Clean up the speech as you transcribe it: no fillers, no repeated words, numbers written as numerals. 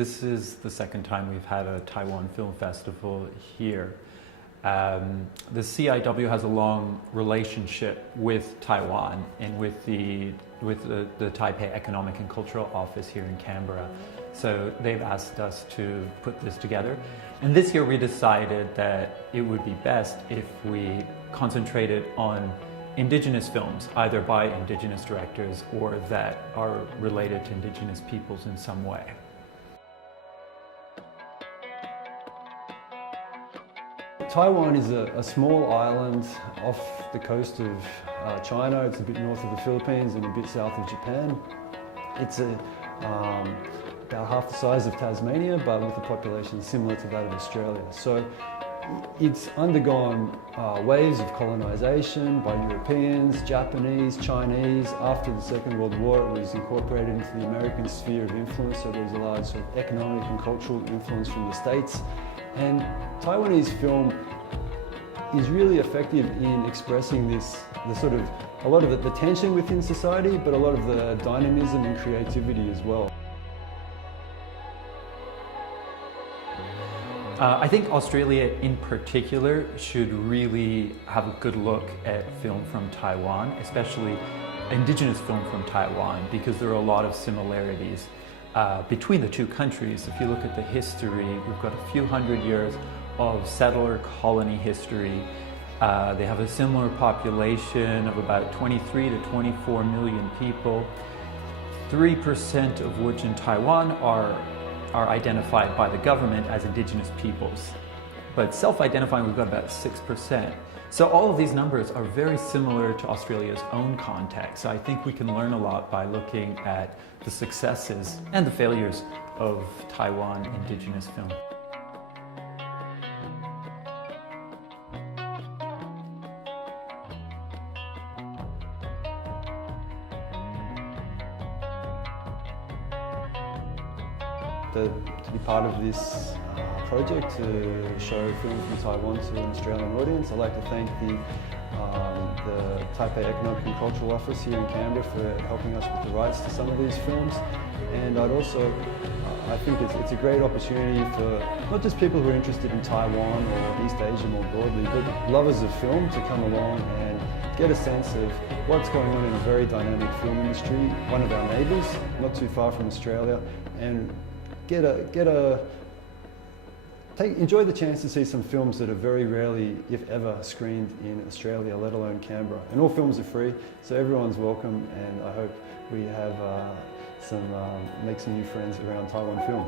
This is the second time we've had a Taiwan Film Festival here. The CIW has a long relationship with Taiwan and with the Taipei Economic and Cultural Office here in Canberra. So they've asked us to put this together. And this year we decided that it would be best if we concentrated on Indigenous films, either by Indigenous directors or that are related to Indigenous peoples in some way. Taiwan is a small island off the coast of China. It's a bit north of the Philippines and a bit south of Japan. It's about half the size of Tasmania, but with a population similar to that of Australia. So it's undergone waves of colonization by Europeans, Japanese, Chinese. After the Second World War, it was incorporated into the American sphere of influence, so there was a large sort of economic and cultural influence from the States. And Taiwanese film is really effective in expressing a lot of the tension within society, but a lot of the dynamism and creativity as well. I think Australia in particular should really have a good look at film from Taiwan, especially Indigenous film from Taiwan, because there are a lot of similarities between the two countries. If you look at the history, we've got a few hundred years of settler colony history. They have a similar population of about 23 to 24 million people, 3% of which in Taiwan are identified by the government as Indigenous peoples. But self-identifying, we've got about 6%. So all of these numbers are very similar to Australia's own context. So I think we can learn a lot by looking at the successes and the failures of Taiwan Indigenous film. To be part of this project, to show film from Taiwan to an Australian audience, I'd like to thank the Taipei Economic and Cultural Office here in Canberra for helping us with the rights to some of these films. And I'd also, I think it's a great opportunity for not just people who are interested in Taiwan or East Asia more broadly, but lovers of film to come along and get a sense of what's going on in a very dynamic film industry, one of our neighbours, not too far from Australia, and enjoy the chance to see some films that are very rarely, if ever, screened in Australia, let alone Canberra. And all films are free, so everyone's welcome, and I hope we have make some new friends around Taiwan film.